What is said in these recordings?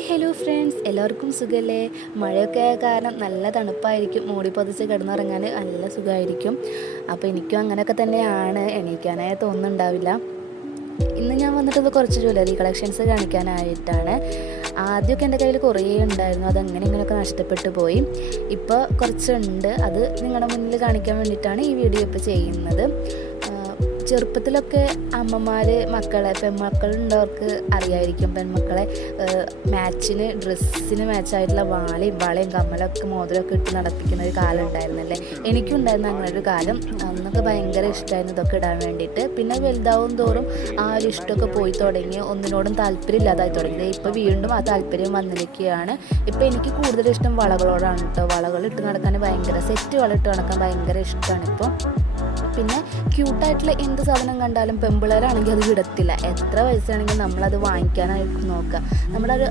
Hi hello friends, എല്ലാവർക്കും സുഖമല്ലേ? മഴയൊക്കെ കാരണം നല്ല തണുപ്പായിരിക്കും, മൂടി പൊതിച്ച് കിടന്നുറങ്ങാൻ നല്ല സുഖമായിരിക്കും. അപ്പോൾ എനിക്കും അങ്ങനെയൊക്കെ തന്നെയാണ്, എണീക്കാനായി തോന്നുന്നുണ്ടാവില്ല. ഇന്ന് ഞാൻ വന്നിട്ട് കുറച്ച് ജ്വല്ലറി കളക്ഷൻസ് കാണിക്കാനായിട്ടാണ്. ആദ്യമൊക്കെ എൻ്റെ കയ്യിൽ കുറേ ഉണ്ടായിരുന്നു, അതെങ്ങനെ ഇങ്ങനെയൊക്കെ നഷ്ടപ്പെട്ടു പോയി. ഇപ്പോൾ കുറച്ചുണ്ട്, അത് നിങ്ങളുടെ മുന്നിൽ കാണിക്കാൻ വേണ്ടിയിട്ടാണ് ഈ വീഡിയോ ഇപ്പോൾ ചെയ്യുന്നത്. ചെറുപ്പത്തിലൊക്കെ അമ്മമാർ പെൺമക്കളുള്ളവർക്ക് അറിയായിരിക്കും, പെൺമക്കളെ മാച്ചിന് ഡ്രസ്സിന് മാച്ചായിട്ടുള്ള വളയും കമ്മലൊക്കെ മോതിരമൊക്കെ ഇട്ട് നടപ്പിക്കുന്ന ഒരു കാലം ഉണ്ടായിരുന്നല്ലേ. എനിക്കും ഉണ്ടായിരുന്നു അങ്ങനെ ഒരു കാലം. അന്നൊക്കെ ഭയങ്കര ഇഷ്ടമായിരുന്നു ഇതൊക്കെ ഇടാൻ വേണ്ടിയിട്ട്. പിന്നെ വലുതാവും തോറും ആ ഒരു ഇഷ്ടമൊക്കെ പോയി തുടങ്ങി, ഒന്നിനോടും താല്പര്യം ഇല്ലാതായി തുടങ്ങി. ഇപ്പോൾ വീണ്ടും ആ താല്പര്യം വന്നിരിക്കുകയാണ്. ഇപ്പോൾ എനിക്ക് കൂടുതൽ ഇഷ്ടം വളകളോടാണ് കേട്ടോ. വളകൾ ഇട്ട് നടക്കാൻ സെറ്റ് വള ഇട്ട് നടക്കാൻ ഭയങ്കര ഇഷ്ടമാണ് ഇപ്പോൾ. പിന്നെ ക്യൂട്ടായിട്ടുള്ള എന്ത് സാധനം കണ്ടാലും പെമ്പിളരാണെങ്കിൽ അത് വിടത്തില്ല. എത്ര വയസ്സാണെങ്കിലും നമ്മളത് വാങ്ങിക്കാനായിരിക്കും നോക്കുക.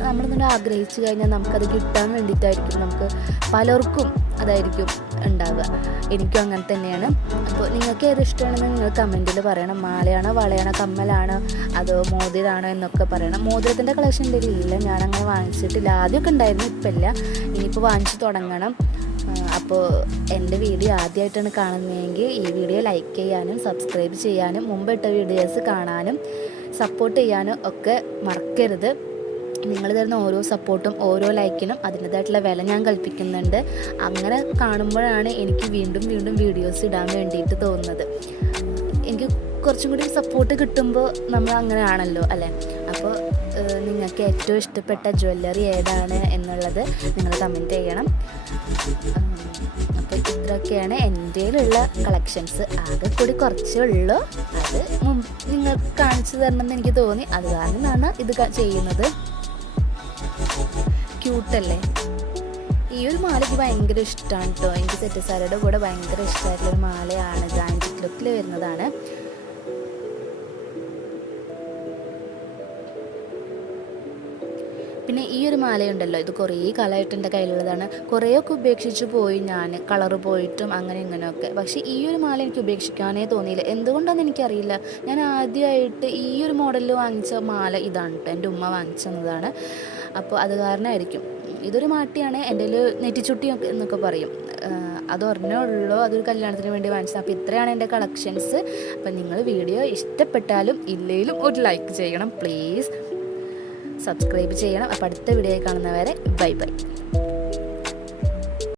നമ്മളിങ്ങനെ ആഗ്രഹിച്ചു കഴിഞ്ഞാൽ നമുക്കത് കിട്ടാൻ വേണ്ടിയിട്ടായിരിക്കും നമുക്ക് പലർക്കും അതായിരിക്കും ഉണ്ടാവുക. എനിക്കും അങ്ങനെ തന്നെയാണ്. അപ്പോൾ നിങ്ങൾക്ക് ഏത് ഇഷ്ടമാണെന്ന് നിങ്ങൾ കമൻറ്റിൽ പറയണം. മാലയാണോ, വളയാണോ, കമ്മലാണോ, അതോ മോതിരാണോ എന്നൊക്കെ പറയണം. മോതിരത്തിൻ്റെ കളക്ഷൻ എൻ്റെ ഇല്ല, ഞാനങ്ങനെ വാങ്ങിച്ചിട്ടില്ല. ആദ്യമൊക്കെ ഉണ്ടായിരുന്നു, ഇപ്പം ഇല്ല. ഇനിയിപ്പോൾ വാങ്ങിച്ച് തുടങ്ങണം. അപ്പോൾ എൻ്റെ വീഡിയോ ആദ്യമായിട്ടാണ് കാണുന്നതെങ്കിൽ ഈ വീഡിയോ ലൈക്ക് ചെയ്യാനും സബ്സ്ക്രൈബ് ചെയ്യാനും മുമ്പിട്ട വീഡിയോസ് കാണാനും സപ്പോർട്ട് ചെയ്യാനും ഒക്കെ മറക്കരുത്. നിങ്ങൾ തരുന്ന ഓരോ സപ്പോർട്ടും ഓരോ ലൈക്കിനും അതിൻ്റേതായിട്ടുള്ള വില ഞാൻ കൽപ്പിക്കുന്നുണ്ട്. അങ്ങനെ കാണുമ്പോഴാണ് എനിക്ക് വീണ്ടും വീണ്ടും വീഡിയോസ് ഇടാൻ വേണ്ടിയിട്ട് തോന്നുന്നത്. എനിക്ക് കുറച്ചും കൂടി സപ്പോർട്ട് കിട്ടുമ്പോൾ നമ്മൾ അങ്ങനെ ആണല്ലോ അല്ലേ. അപ്പോൾ നിങ്ങൾക്ക് ഏറ്റവും ഇഷ്ടപ്പെട്ട ജ്വല്ലറി ഏതാണ് എന്നുള്ളത് നിങ്ങൾ കമൻറ്റ് ചെയ്യണം. അപ്പോൾ ഇത്രയൊക്കെയാണ് എൻ്റെ കയ്യിലുള്ള കളക്ഷൻസ്. ആകെ കൂടി കുറച്ചേ ഉള്ളൂ. അത് നിങ്ങൾക്ക് കാണിച്ചു തരണമെന്ന് എനിക്ക് തോന്നി, അത് കാരണമാണ് ഇത് ചെയ്യുന്നത്. ക്യൂട്ടല്ലേ? ഈ ഒരു മാല എനിക്ക് ഭയങ്കര ഇഷ്ടമാണ് കേട്ടോ. എനിക്ക് സെറ്റ് സാരിയുടെ കൂടെ ഭയങ്കര ഇഷ്ടമായിട്ടുള്ളൊരു മാലയാണ്. ആൻറ്റിക് ലുക്കിൽ വരുന്നതാണ്. പിന്നെ ഈ ഒരു മാലയുണ്ടല്ലോ, ഇത് കുറേ കാലമായിട്ട് എൻ്റെ കയ്യിലുള്ളതാണ്. കുറേയൊക്കെ ഉപേക്ഷിച്ച് പോയി ഞാൻ, കളറ് പോയിട്ടും അങ്ങനെ ഇങ്ങനെയൊക്കെ. പക്ഷേ ഈ ഒരു മാല എനിക്ക് ഉപേക്ഷിക്കാനേ തോന്നിയില്ല. എന്തുകൊണ്ടാണെന്ന് എനിക്കറിയില്ല. ഞാൻ ആദ്യമായിട്ട് ഈ ഒരു മോഡലിൽ വാങ്ങിച്ച മാല ഇതാണ് കേട്ടോ, എൻ്റെ ഉമ്മ വാങ്ങിച്ചതാണ്. അപ്പോൾ അത് കാരണമായിരിക്കും. ഇതൊരു മാട്ടിയാണ്, എൻ്റെ നെറ്റിച്ചുട്ടി എന്നൊക്കെ പറയും. അത് ഒരെണ്ണേ ഉള്ളൂ, അതൊരു കല്യാണത്തിന് വേണ്ടി വാങ്ങിച്ചത്. അപ്പോൾ ഇത്രയാണ് എൻ്റെ കളക്ഷൻസ്. അപ്പോൾ നിങ്ങൾ വീഡിയോ ഇഷ്ടപ്പെട്ടാലും ഇല്ലെങ്കിലും ഒരു ലൈക്ക് ചെയ്യണം പ്ലീസ്. സബ്സ്ക്രൈബ് ചെയ്യണം. അപ്പോൾ അടുത്ത വീഡിയോ കാണുന്നവരെ ബൈ ബൈ.